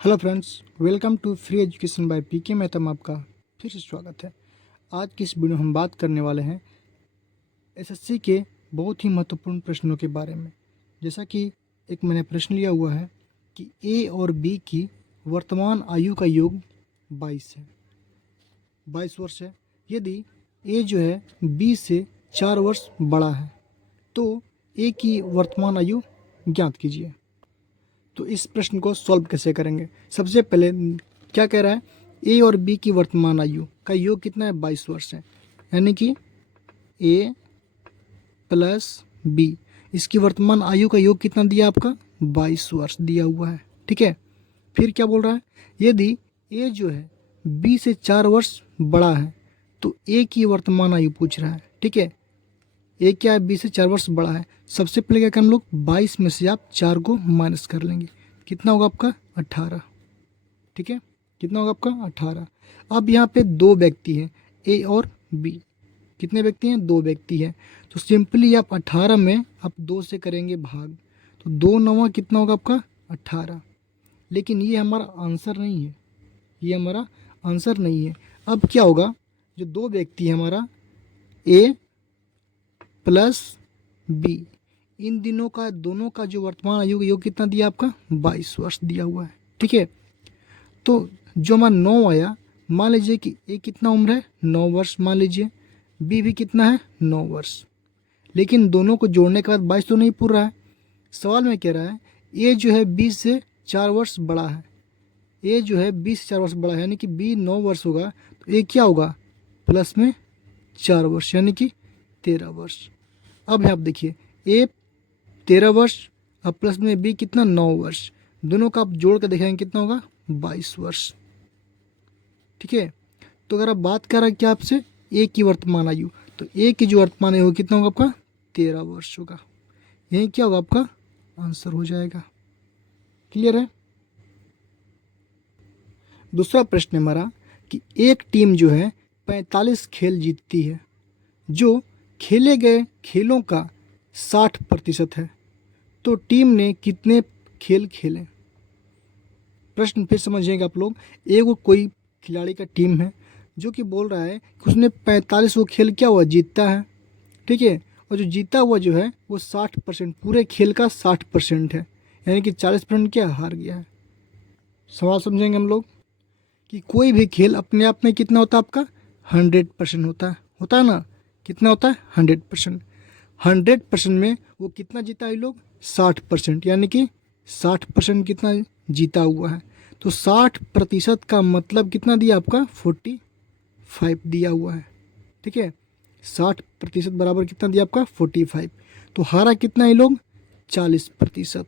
Hello friends, welcome to free education by P K Mehta में आपका फिर से स्वागत है। आज की इस वीडियो में हम बात करने वाले हैं एसएससी के बहुत ही महत्वपूर्ण प्रश्नों के बारे में। जैसा कि एक मैंने प्रश्न लिया हुआ है कि ए और बी की वर्तमान आयु का योग 22 है, 22 वर्ष है। यदि ए जो है बी से 4 वर्ष बड़ा है तो ए की वर्तमान आयु ज्ञात कीजिए। तो इस प्रश्न को सॉल्व कैसे करेंगे? सबसे पहले क्या कह रहा है, ए और बी की वर्तमान आयु का योग कितना है? 22 वर्ष है। यानी कि ए प्लस बी, इसकी वर्तमान आयु का योग कितना दिया आपका? 22 वर्ष दिया हुआ है। ठीक है, फिर क्या बोल रहा है, यदि ए जो है बी से 4 वर्ष बड़ा है तो ए की वर्तमान आयु पूछ रहा है। ठीक है, ए क्या है? 20 से 4 वर्ष बड़ा है। सबसे पहले क्या करें हम लोग, 22 में से आप 4 को माइनस कर लेंगे। कितना होगा आपका? 18। ठीक है, कितना होगा आपका? 18। अब यहाँ पे दो व्यक्ति हैं, ए और बी। कितने व्यक्ति हैं? 2 व्यक्ति हैं। तो सिंपली आप 18 में आप 2 से करेंगे भाग, तो 2 9 कितना होगा आपका? 18। लेकिन ये हमारा आंसर नहीं है, ये हमारा आंसर नहीं है। अब क्या होगा, जो 2 व्यक्ति है हमारा ए प्लस बी, इन दोनों का जो वर्तमान आयु योग कितना दिया आपका? 22 वर्ष दिया हुआ है। ठीक है, तो जो हमारा 9 आया, मान लीजिए कि ए कितना उम्र है? 9 वर्ष मान लीजिए। बी भी कितना है? 9 वर्ष। लेकिन दोनों को जोड़ने के बाद 22 तो नहीं पूरा है। सवाल में कह रहा है ए जो है 20 से 4 वर्ष बड़ा है। ए जो है 20 से 4 वर्ष बड़ा है, यानी कि बी 9 वर्ष होगा तो ए क्या होगा? प्लस में 4 वर्ष, यानी कि 13 वर्ष। अब आप देखिए, ए 13 वर्ष और प्लस में बी कितना? 9 वर्ष। दोनों का आप जोड़ कर देखेंगे कितना होगा? 22 वर्ष। ठीक है, तो अगर आप बात कर रहे हैं क्या आपसे ए की वर्तमान आयु, तो ए की जो वर्तमान आयु कितना होगा आपका? 13 वर्ष होगा। यही क्या होगा आपका आंसर हो जाएगा। क्लियर है? दूसरा प्रश्न है हमारा कि एक टीम जो है 45 खेल जीतती है, जो खेले गए खेलों का 60% है, तो टीम ने कितने खेल खेले? प्रश्न फिर समझिएगा आप लोग। एगो कोई खिलाड़ी का टीम है जो कि बोल रहा है कि उसने 45 वो खेल क्या हुआ? जीतता है। ठीक है, और जो जीता हुआ जो है वो 60%, पूरे खेल का 60% है, यानी कि 40% क्या हार गया है। सवाल समझेंगे हम लोग कि कोई भी खेल अपने आप में कितना होता है आपका? 100% होता है ना? कितना होता है? 100%। 100% में वो कितना जीता है लोग? 60%, यानी कि 60% कितना जीता हुआ है। तो 60% का मतलब कितना दिया आपका? 45 दिया हुआ है। ठीक है, 60% बराबर कितना दिया आपका? 45। तो हारा कितना है लोग? 40%।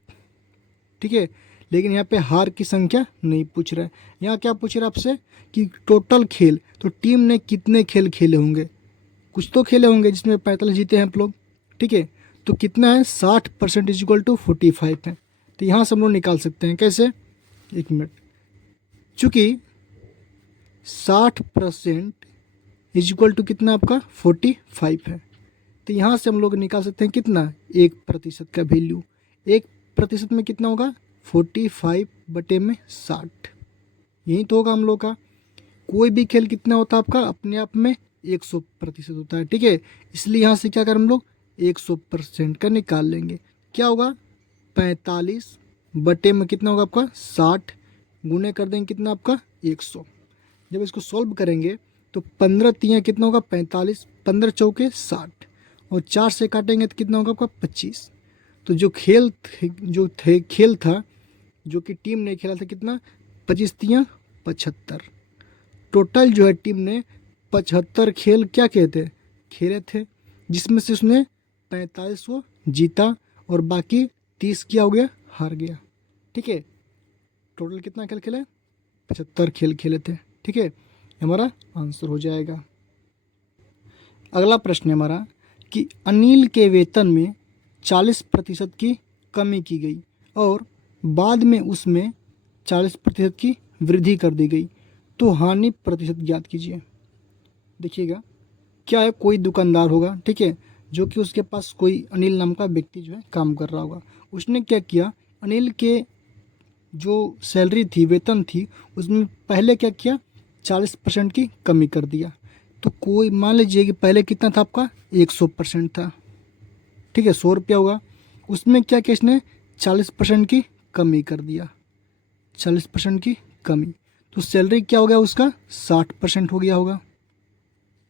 ठीक है, लेकिन यहाँ पे हार की संख्या नहीं पूछ रहा है। यहाँ क्या पूछ रहा है आपसे कि टोटल खेल, तो टीम ने कितने खेल खेले होंगे? कुछ तो खेले होंगे जिसमें 45 जीते हैं आप लोग। ठीक है, तो कितना है? 60% इज इक्वल टू 45 है। तो यहाँ से हम लोग निकाल सकते हैं। कैसे? एक मिनट, चूँकि 60% इज इक्वल टू कितना आपका? 45 है, तो यहाँ से हम लोग निकाल सकते हैं कितना? 1% का वैल्यू। 1% में कितना होगा? 45 बटे में 60। यही तो होगा हम लोग का। कोई भी खेल कितना होता है आपका? अपने आप में 100% होता है। ठीक है, इसलिए यहाँ से क्या करें हम लोग? 100% का निकाल लेंगे। क्या होगा? 45 बटे में कितना होगा आपका? 60, गुने कर देंगे कितना आपका? 100। जब इसको सॉल्व करेंगे तो 15 तियाँ कितना होगा? 45, 15 चौके 60, और 4 से काटेंगे तो कितना होगा आपका? 25। तो जो खेल था जो कि टीम ने खेला था कितना? 25 तियाँ 75। टोटल जो है टीम ने 75 खेल क्या कहते हैं? खेले थे, जिसमें से उसने 45 वो जीता और बाकी 30 क्या हो गया? हार गया। ठीक है, टोटल कितना खेल खेले? 75 खेल खेले थे। ठीक है, हमारा आंसर हो जाएगा। अगला प्रश्न है हमारा कि अनिल के वेतन में 40% की कमी की गई और बाद में उसमें 40% की वृद्धि कर दी गई, तो हानि प्रतिशत ज्ञात कीजिए। देखिएगा, क्या है, कोई दुकानदार होगा, ठीक है, जो कि उसके पास कोई अनिल नाम का व्यक्ति जो है काम कर रहा होगा। उसने क्या किया, अनिल के जो सैलरी थी, वेतन थी, उसमें पहले क्या किया, 40% की कमी कर दिया। तो कोई मान लीजिए कि पहले कितना था आपका, 100% था, ठीक है, 100 रुपया होगा। उसमें क्या किया इसने, 40% की कमी कर दिया, 40% की कमी। तो सैलरी क्या हो गया उसका, 60% हो गया होगा।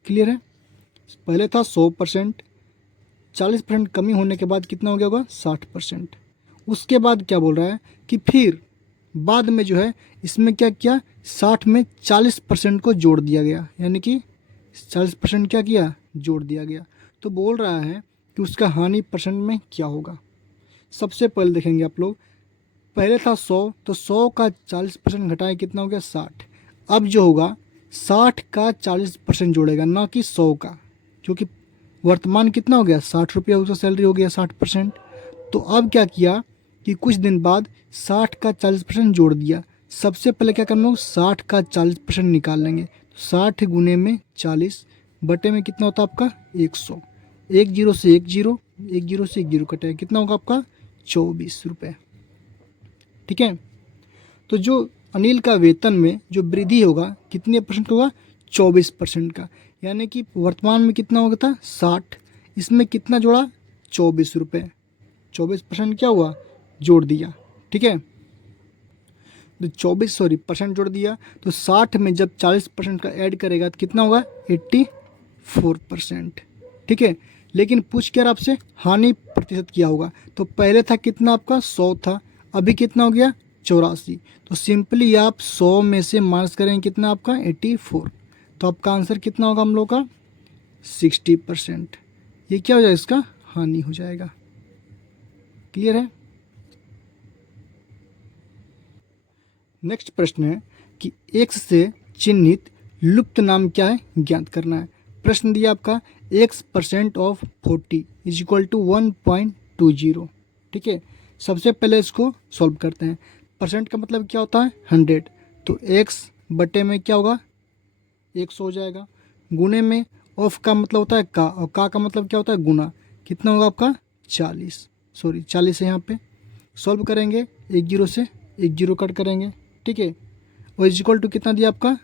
क्लियर है? पहले था 100%, 40% कमी होने के बाद कितना हो गया होगा, 60%। उसके बाद क्या बोल रहा है कि फिर बाद में जो है इसमें क्या किया, 60 में 40% को जोड़ दिया गया, यानी कि 40% क्या किया, जोड़ दिया गया। तो बोल रहा है कि उसका हानि परसेंट में क्या होगा। सबसे पहले देखेंगे आप लोग, पहले था 100, तो 100 का 40% घटाए कितना हो गया, 60। अब जो होगा 60 का 40% जोड़ेगा, ना कि 100 का, क्योंकि वर्तमान कितना हो गया, 60 रुपया उसका सैलरी हो गया, 60%। तो अब क्या किया कि कुछ दिन बाद 60 का 40% जोड़ दिया। सबसे पहले क्या करना होगा, 60 का 40% निकाल लेंगे। तो 60 गुने में 40 बटे में कितना होता है आपका, 100। एक जीरो से एक जीरो, एक जीरो से एक जीरो कटेगा, कितना होगा आपका, 24 रुपये। ठीक है? तो जो अनिल का वेतन में जो वृद्धि होगा कितने परसेंट होगा, 24% का। यानी कि वर्तमान में कितना होगा था, 60, इसमें कितना जोड़ा, 24 रुपये। 24% क्या हुआ, जोड़ दिया। ठीक है? तो 24% जोड़ दिया, तो 60 में जब 40% का ऐड करेगा तो कितना होगा, 84%। ठीक है? लेकिन पूछ के आपसे हानि प्रतिशत क्या होगा, तो पहले था कितना आपका, 100 था, अभी कितना हो गया, 84। तो सिंपली आप 100 में से माइनस करेंगे कितना आपका, 84। तो आपका आंसर कितना होगा हम लोग का, 60%। ये क्या हो जाएगा, इसका हानि हो जाएगा। क्लियर है? नेक्स्ट प्रश्न है कि एक्स से चिन्हित लुप्त नाम क्या है, ज्ञात करना है। प्रश्न दिया आपका, x% of 40 is equal to 1.20। ठीक है? सबसे पहले इसको सॉल्व करते हैं। परसेंट का मतलब क्या होता है, 100। तो x बटे में क्या होगा, 100 हो जाएगा। गुने में ऑफ का मतलब होता है का, और का मतलब क्या होता है, गुना। कितना होगा आपका, 40, सॉरी 40 है यहाँ पे। सॉल्व करेंगे, एक जीरो से एक जीरो कट करेंगे। ठीक है? और इज इक्वल टू कितना दिया आपका,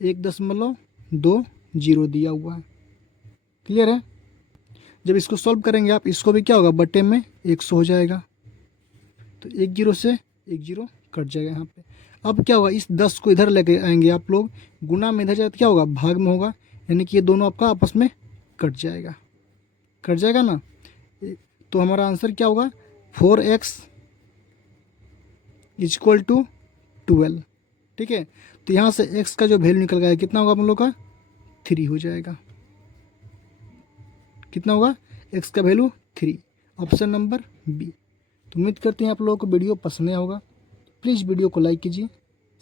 1.20 दिया हुआ है। क्लियर है? जब इसको सॉल्व करेंगे आप, इसको भी क्या होगा, बटे में 100 हो जाएगा। तो एक जीरो से एक जीरो कट जाएगा यहाँ पे। अब क्या होगा, इस 10 को इधर लेके आएंगे आप लोग, गुना में इधर जाए तो क्या होगा, भाग में होगा, यानी कि ये दोनों आपका आपस में कट जाएगा। कट जाएगा ना? तो हमारा आंसर क्या होगा, 4x इज इक्वल टू 12। ठीक है? तो यहाँ से x का जो वैल्यू निकल गया कितना होगा हम लोग का, 3 हो जाएगा। कितना होगा, x का वैल्यू 3, ऑप्शन नंबर बी। तो उम्मीद करते हैं आप लोगों को वीडियो पसंद आया होगा। प्लीज़ वीडियो को लाइक कीजिए,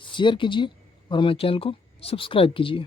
शेयर कीजिए और हमारे चैनल को सब्सक्राइब कीजिए।